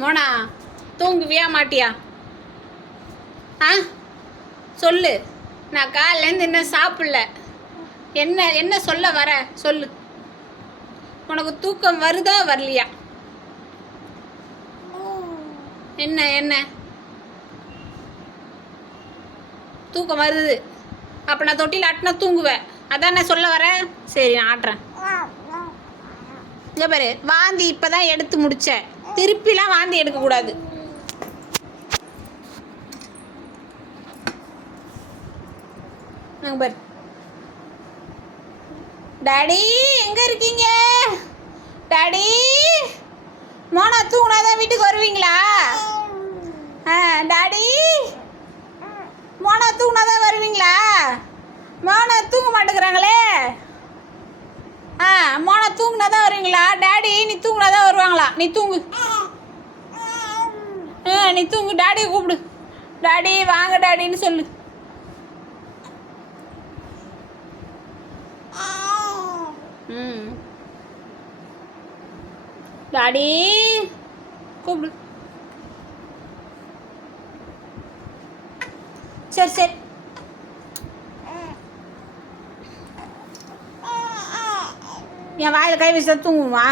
மோனா தூங்குவியா மாட்டியா? ஆ சொல்லு. நான் காலையிலேருந்து என்ன சாப்பிடல. என்ன என்ன சொல்ல வர சொல்லு. உனக்கு தூக்கம் வருதா வரலையா? என்ன என்ன தூக்கம் வருது. அப்போ நான் தொட்டியில் ஆட்டினா தூங்குவேன். அதான் நான் சொல்ல வரேன். சரி நான் ஆட்டுறேன். இங்கே பாரு, வாந்தி இப்போ தான் எடுத்து முடித்தேன். திருப்பிலாம் வாந்தி எடுக்கக்கூடாது. பாரு, டாடி எங்கே இருக்கீங்க? டாடி, மோனா தூங்கினாதான் வீட்டுக்கு வருவீங்களா? டாடி, மோனா தூங்கினாதான் வருவீங்களா? மோனா தூங்க மாட்டேங்கிறாங்களே. மோனா தூங்கினாதான் வருவீங்களா? டாடி நீ தூங்கினாதான் வருவாங்களா? நீ தூங்கு. நீ தூங்கு. டாடியை கூப்பிடு. டாடி வாங்க டாடின்னு சொல்லு. டாடி கூப்பிடு. சரி சரி. என் வாயில் கை வச்சா தூங்குமா?